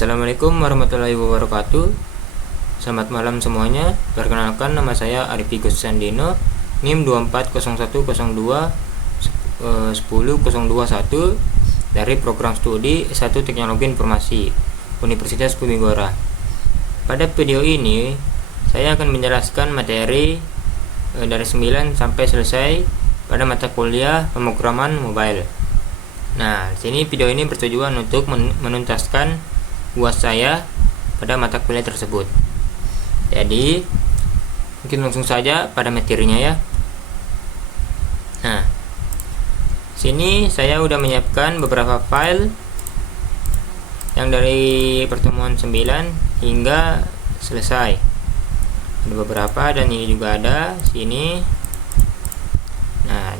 Assalamualaikum warahmatullahi wabarakatuh. Selamat malam semuanya. Perkenalkan, nama saya Arifi Gusandino, NIM 240102 dari program studi S1 Teknologi Informasi Universitas Bumi Gora. Pada video ini saya akan menjelaskan materi dari 9 sampai selesai pada mata kuliah pemrograman mobile. Nah, sini video ini bertujuan untuk menuntaskan UAS saya pada mata kuliah tersebut. Jadi, mungkin langsung saja pada materinya ya. Nah, sini saya udah menyiapkan beberapa file yang dari pertemuan 9 hingga selesai. Ada beberapa dan ini juga ada sini. Nah,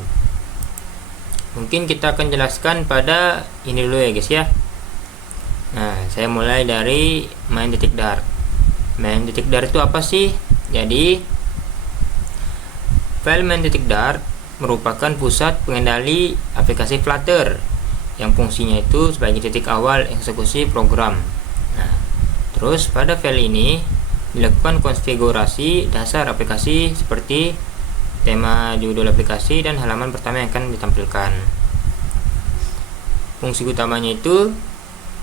mungkin kita akan jelaskan pada ini dulu ya guys ya. Nah, saya mulai dari main.dart. Main.dart itu apa sih? Jadi, file main.dart merupakan pusat pengendali aplikasi Flutter yang fungsinya itu sebagai titik awal eksekusi program. Nah, terus pada file ini dilakukan konfigurasi dasar aplikasi seperti tema, judul aplikasi, dan halaman pertama yang akan ditampilkan. Fungsi utamanya itu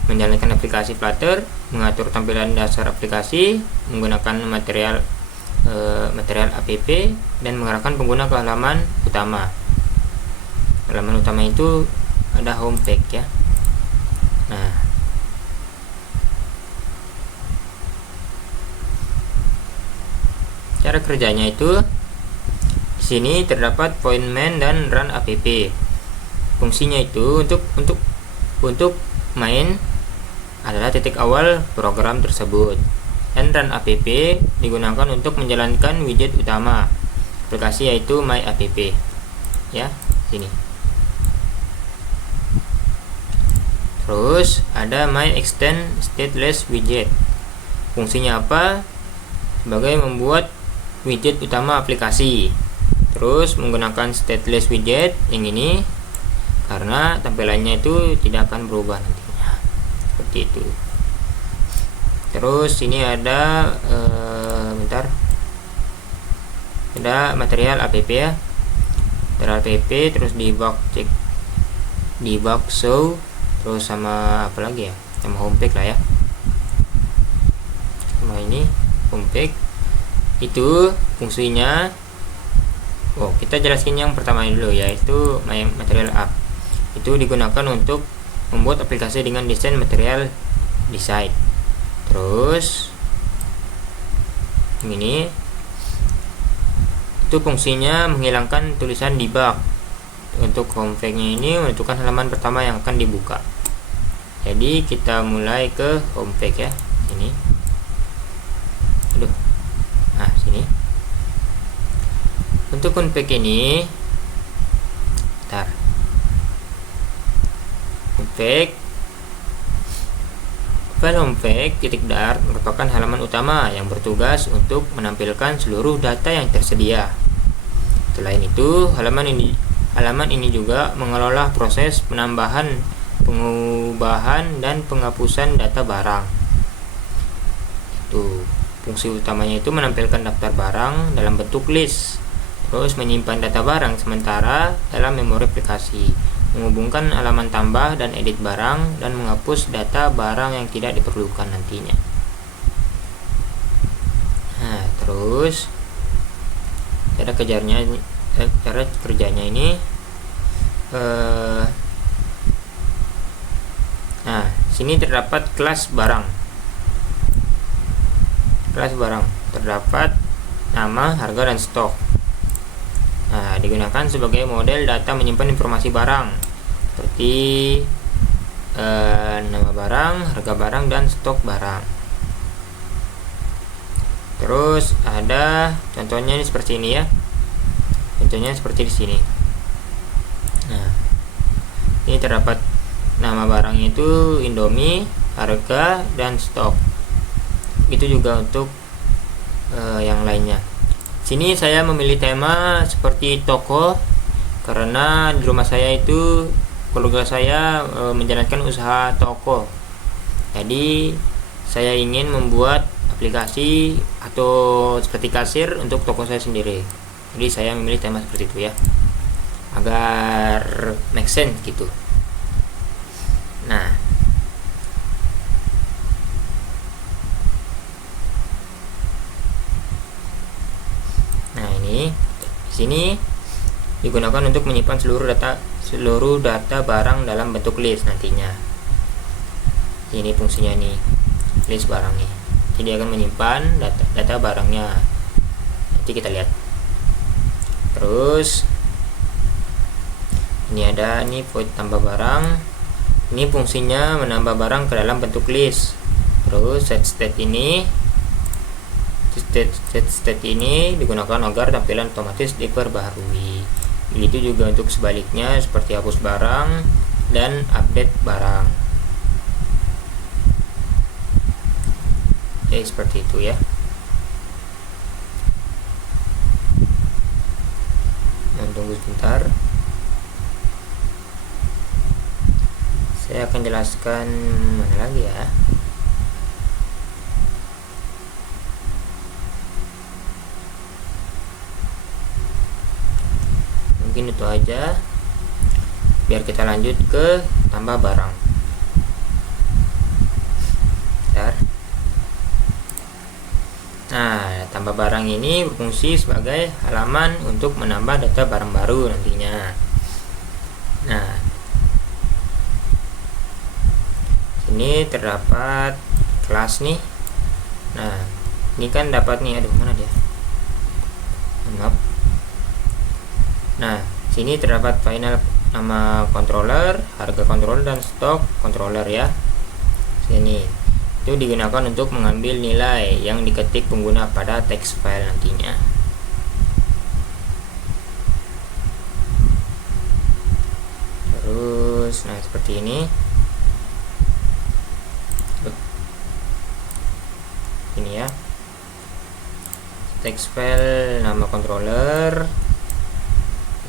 menjalankan aplikasi Flutter, mengatur tampilan dasar aplikasi, menggunakan material app, dan mengarahkan pengguna ke halaman utama. Halaman utama itu ada homepage ya. Nah, cara kerjanya itu di sini terdapat point main dan run app. Fungsinya itu untuk main adalah titik awal program tersebut, dan run app digunakan untuk menjalankan widget utama aplikasi yaitu my app ya, sini. Terus ada my extend stateless widget. Fungsinya apa? Sebagai membuat widget utama aplikasi. Terus menggunakan stateless widget yang ini karena tampilannya itu tidak akan berubah nantinya, seperti itu. Terus ini ada ada material app ya, material app, terus debug show, terus sama apa lagi ya, sama homepage lah ya, sama ini homepage. Itu fungsinya. Kita jelasin yang pertama dulu, yaitu material app. Itu digunakan untuk membuat aplikasi dengan desain material design. Terus ini itu fungsinya menghilangkan tulisan debug. Untuk homepage-nya ini menentukan halaman pertama yang akan dibuka. Jadi kita mulai ke homepage ya, sini. Nah, sini. Untuk homepage ini, file homepage.dart merupakan halaman utama yang bertugas untuk menampilkan seluruh data yang tersedia. Selain itu, halaman ini juga mengelola proses penambahan, pengubahan, dan penghapusan data barang. Itu fungsi utamanya itu menampilkan daftar barang dalam bentuk list, terus menyimpan data barang sementara dalam memori aplikasi, menghubungkan halaman tambah dan edit barang, dan menghapus data barang yang tidak diperlukan nantinya. Nah, terus cara kerjanya ini nah, sini terdapat kelas barang. Terdapat nama, harga, dan stok. Nah, digunakan sebagai model data menyimpan informasi barang seperti nama barang, harga barang, dan stok barang. Terus ada contohnya ini seperti ini ya. Contohnya seperti di sini. Nah, ini terdapat nama barang itu Indomie, harga, dan stok. Itu juga untuk yang lainnya. Sini saya memilih tema seperti toko karena di rumah saya itu keluarga saya menjalankan usaha toko Jadi saya ingin membuat aplikasi atau seperti kasir untuk toko saya sendiri. Jadi saya memilih tema seperti itu ya, agar make sense gitu. Nah, ini di sini digunakan untuk menyimpan seluruh data barang dalam bentuk list nantinya. Ini fungsinya nih, list barang nih. Jadi akan menyimpan data barangnya. Nanti kita lihat. Terus ini ada nih void tambah barang. Ini fungsinya menambah barang ke dalam bentuk list. Terus set state ini digunakan agar tampilan otomatis diperbaharui. Begitu juga untuk sebaliknya, seperti hapus barang dan update barang. Oke, seperti itu ya. Tunggu sebentar. Saya akan jelaskan mana lagi ya. Mungkin itu aja. Biar kita lanjut ke tambah barang. Bentar. Nah, tambah barang ini berfungsi sebagai halaman untuk menambah data barang baru nantinya. Nah, ini terdapat kelas nih. Nah, ini kan dapat nih, aduh mana dia? Maaf. Nah, sini terdapat final nama controller, harga controller, dan stok controller ya. Sini itu digunakan untuk mengambil nilai yang diketik pengguna pada text file nantinya. Terus, nah seperti ini. Ini ya, text file nama controller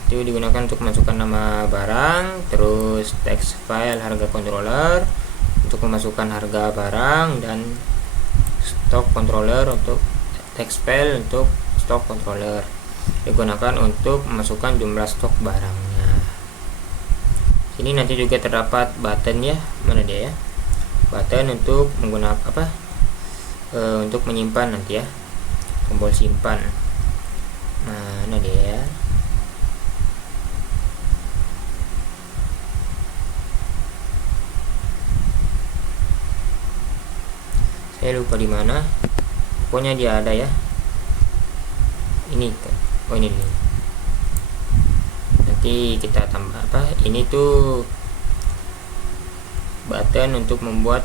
itu digunakan untuk memasukkan nama barang, terus text file harga controller untuk memasukkan harga barang, dan stok controller untuk text file untuk stok controller digunakan untuk memasukkan jumlah stok barangnya. Sini nanti juga terdapat button ya, mana dia ya, button untuk menggunakan apa, untuk menyimpan nanti ya, tombol simpan. Mana dia ya, saya lupa di mana, pokoknya dia ada ya. Ini oh ini nanti kita tambah apa, ini tuh button untuk membuat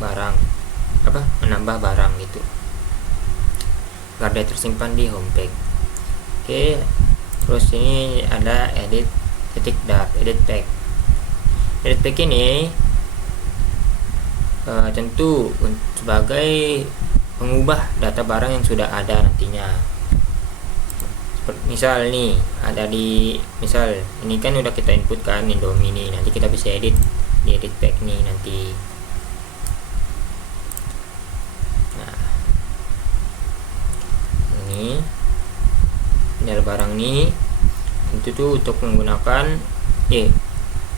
barang apa, menambah barang gitu agar dia tersimpan di homepage. Oke, terus ini ada edit pack ini tentu sebagai pengubah data barang yang sudah ada nantinya. Misal nih ada di, misal ini kan udah kita input kan Indomie nih, nanti kita bisa edit di edit pack nih nanti. Nah, ini adalah barang nih, itu tuh untuk menggunakan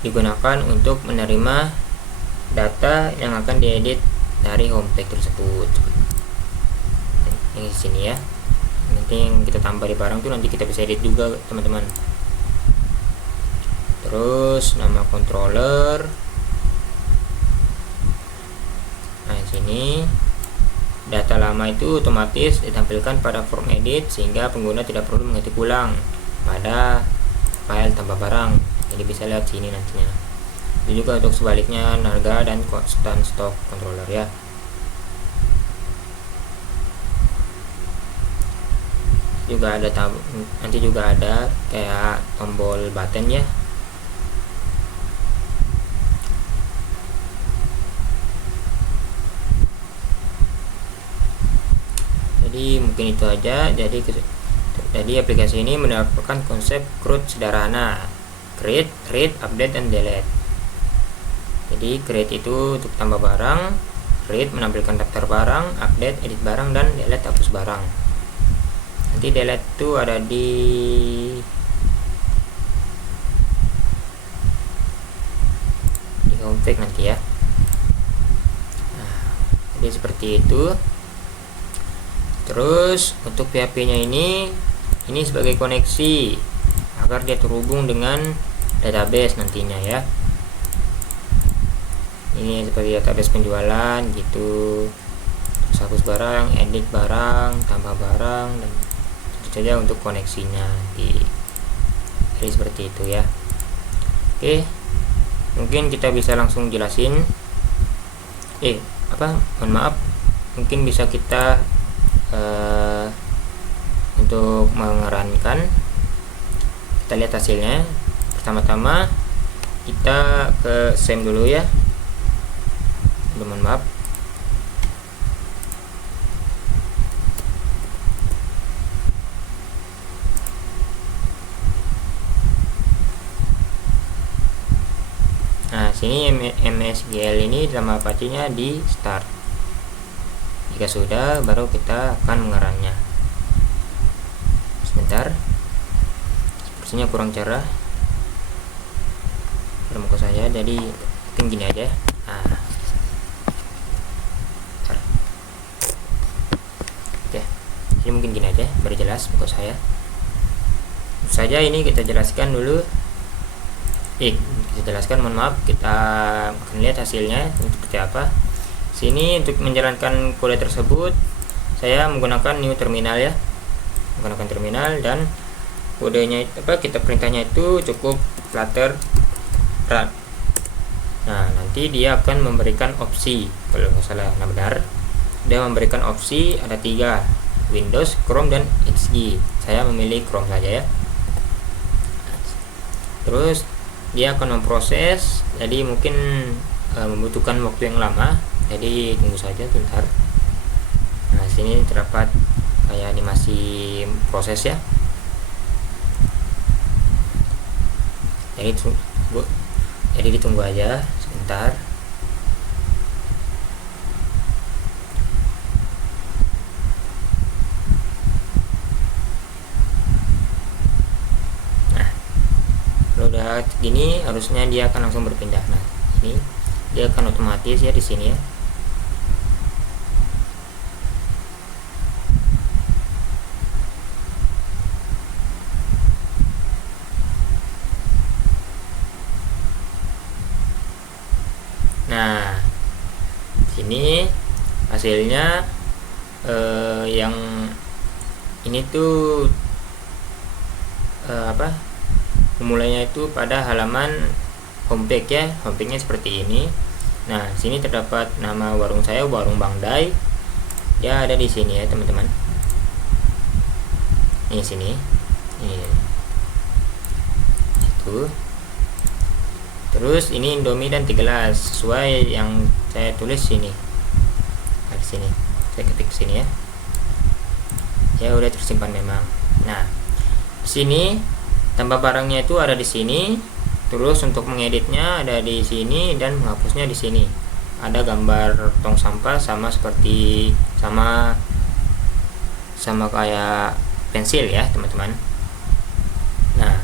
digunakan untuk menerima data yang akan diedit dari homepage tersebut. Ini di sini ya. Nanti yang kita tambah di barang tuh nanti kita bisa edit juga teman-teman. Terus nama controller. Nah, di sini data lama itu otomatis ditampilkan pada form edit sehingga pengguna tidak perlu mengetik ulang pada file tambah barang. Jadi bisa lihat sini nantinya. Itu juga untuk sebaliknya harga dan konstan stok controller ya. Juga ada nanti juga ada kayak tombol button ya. Jadi mungkin itu aja. Jadi aplikasi ini menerapkan konsep CRUD sederhana: create, read, update, dan delete. Jadi create itu untuk tambah barang, Create menampilkan daftar barang, update, edit barang, dan delete hapus barang. Nanti delete itu ada di config nanti ya. Nah, jadi seperti itu. Terus untuk PHP nya ini sebagai koneksi agar dia terhubung dengan database nantinya ya. Ini seperti database penjualan gitu. Terus hapus barang, edit barang, tambah barang, dan tentu saja untuk koneksinya nanti. Jadi seperti itu ya. Oke, mungkin kita bisa langsung jelasin. Mohon maaf, mungkin bisa kita untuk mengerankan. Kita lihat hasilnya. Pertama-tama kita ke SEM dulu ya. Mohon maaf. Nah, sini MSGL ini nama Apache-nya di start. Jika sudah, baru kita akan mengerannya. Sebentar, sepertinya kurang cerah pada muka saya, jadi mungkin gini aja. Nah, oke, jadi mungkin gini aja, baru jelas muka saya. Tentu saja ini kita jelaskan dulu. Kita jelaskan, mohon maaf, kita akan lihat hasilnya seperti apa. Sini untuk menjalankan kode tersebut saya menggunakan new terminal ya, menggunakan terminal, dan kodenya kita perintahnya itu cukup flutter run. Nah, nanti dia akan memberikan opsi, kalau nggak salah, nah benar, dia memberikan opsi ada 3, Windows, Chrome, dan XG. Saya memilih Chrome saja ya. Terus dia akan memproses, jadi mungkin membutuhkan waktu yang lama, jadi tunggu saja sebentar. Nah, sini terdapat kayak animasi proses ya. Jadi ditunggu aja sebentar. Nah, kalau udah gini harusnya dia akan langsung berpindah. Nah, ini dia akan otomatis ya di sini ya. Nah, sini hasilnya yang ini tuh memulainya itu pada halaman homepage ya. Homepage-nya seperti ini. Nah, sini terdapat nama warung saya, Warung Bang Dai. Ya, ada di sini ya, teman-teman. Ini sini. Ini. Itu. Terus ini Indomie dan 3 gelas sesuai yang saya tulis sini. Nah, di sini. Saya ketik sini ya. Ya, udah tersimpan memang. Nah, di sini tambah barangnya itu ada di sini. Terus untuk mengeditnya ada di sini, dan menghapusnya di sini. Ada gambar tong sampah sama seperti sama kayak pensil ya, teman-teman. Nah,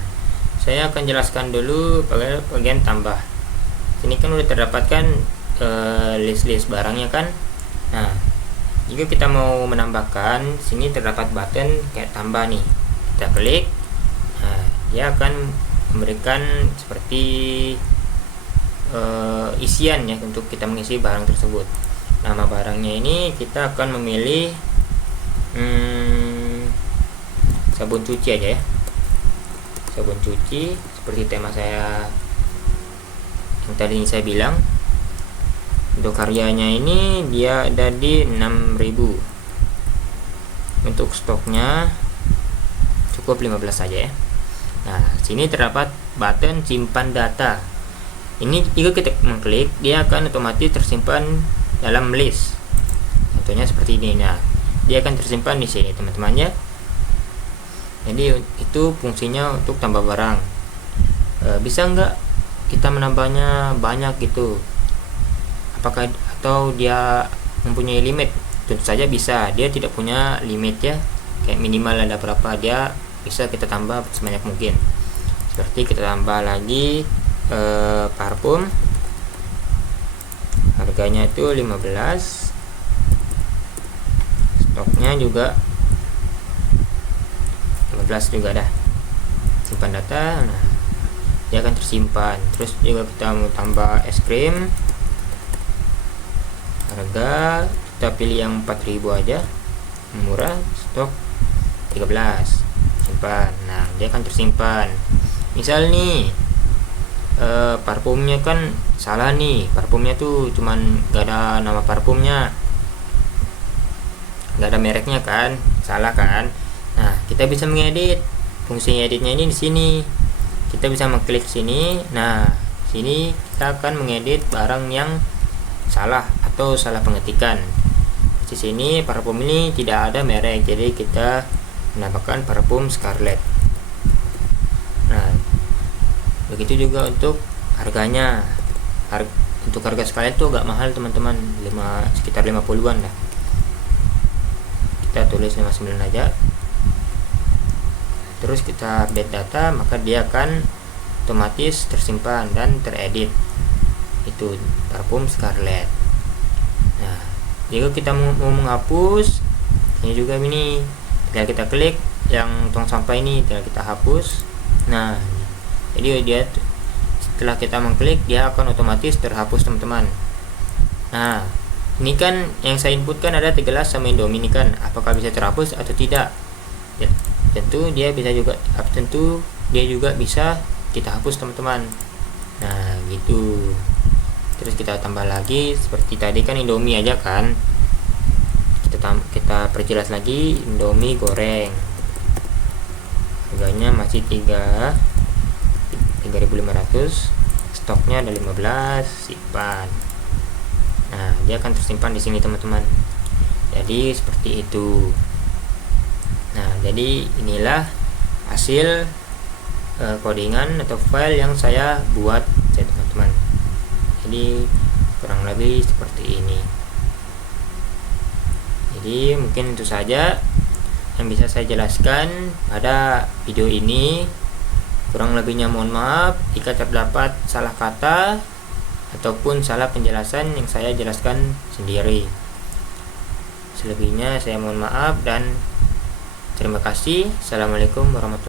saya akan jelaskan dulu bagian tambah. Ini kan udah terdapatkan list-list barangnya kan. Nah, jika kita mau menambahkan, sini terdapat button kayak tambah nih. Kita klik. Nah, dia akan memberikan seperti isian ya untuk kita mengisi barang tersebut. Nama barangnya ini kita akan memilih sabun cuci aja ya. Sabun cuci seperti tema saya yang tadi saya bilang. Untuk karyanya ini dia ada di 6.000. Untuk stoknya cukup 15 saja ya. Nah, sini terdapat button simpan data. Ini jika kita mengklik, dia akan otomatis tersimpan dalam list. Contohnya seperti ini. Nah, dia akan tersimpan di sini, teman-teman ya. Jadi itu fungsinya untuk tambah barang. Bisa nggak kita menambahnya banyak gitu? apakah atau dia mempunyai limit. Tentu saja bisa, dia tidak punya limit ya, kayak minimal ada berapa, dia bisa kita tambah sebanyak mungkin. Seperti kita tambah lagi parfum, harganya itu 15, stoknya juga 15 juga dah. Simpan data, nah dia akan tersimpan. Terus juga kita mau tambah es krim, harga kita pilih yang 4000 aja, murah, stok 13, simpan. Nah dia akan tersimpan. Misal nih parfumnya kan salah nih, parfumnya tuh cuman gak ada nama parfumnya, gak ada mereknya kan, salah kan. Nah kita bisa mengedit, fungsi editnya ini di sini. Kita bisa mengklik sini. Nah sini kita akan mengedit barang yang salah atau salah pengetikan. Di sini parfum ini tidak ada merek, jadi kita menambahkan parfum Scarlet. Nah begitu juga untuk harganya. Untuk harga Scarlet itu agak mahal teman-teman, sekitar 50-an lah. Kita tulis 59 aja. Terus kita update data, maka dia akan otomatis tersimpan dan teredit. Itu parfum Scarlet. Nah jika kita mau menghapus ini juga, ini tinggal kita klik yang tong sampah ini, tinggal kita hapus. Nah jadi dia setelah kita mengklik dia akan otomatis terhapus teman-teman. Nah ini kan yang saya input kan ada 13 sama Indomie ini kan, apakah bisa terhapus atau tidak ya, tentu dia juga bisa kita hapus teman-teman. Nah gitu. Terus kita tambah lagi, seperti tadi kan Indomie aja kan, kita perjelas lagi Indomie goreng, harganya masih 3.500, stoknya ada 15, simpan. Nah dia akan tersimpan di sini teman-teman. Jadi seperti itu. Nah jadi inilah hasil codingan atau file yang saya buat ya teman-teman. Jadi kurang lebih seperti ini. Jadi mungkin itu saja yang bisa saya jelaskan pada video ini. Kurang lebihnya mohon maaf jika terdapat salah kata ataupun salah penjelasan yang saya jelaskan sendiri. Selebihnya saya mohon maaf dan terima kasih. Assalamualaikum warahmatullahi wabarakatuh.